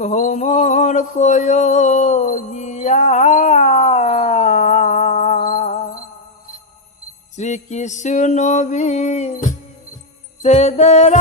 ভ্রমর কয় গিয়া শ্রীকৃষ্ণ বি সেদের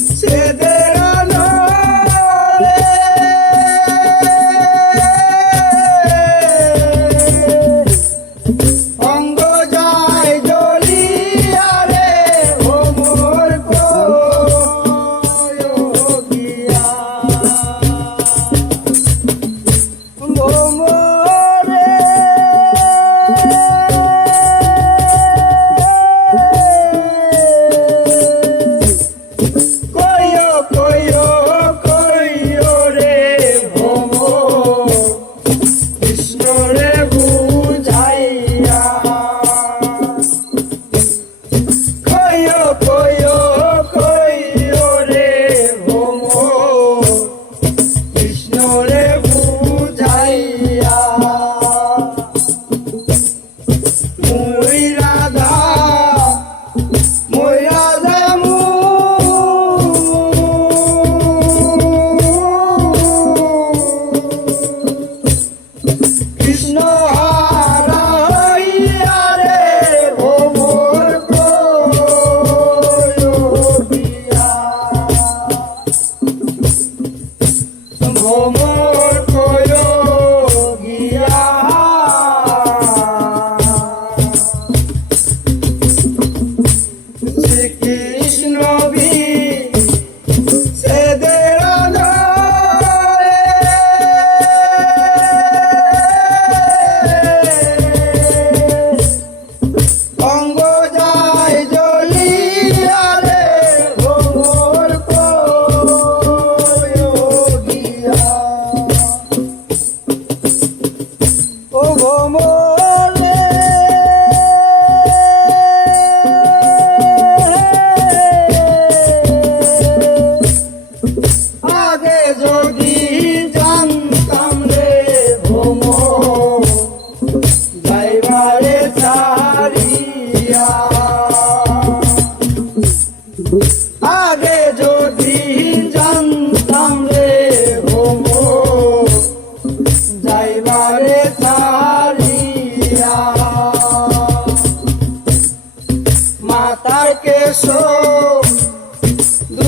Se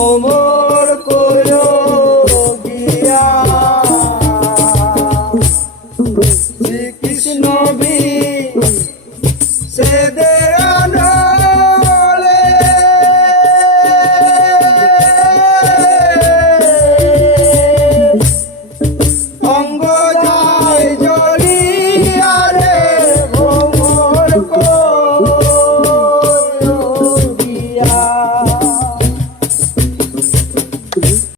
more.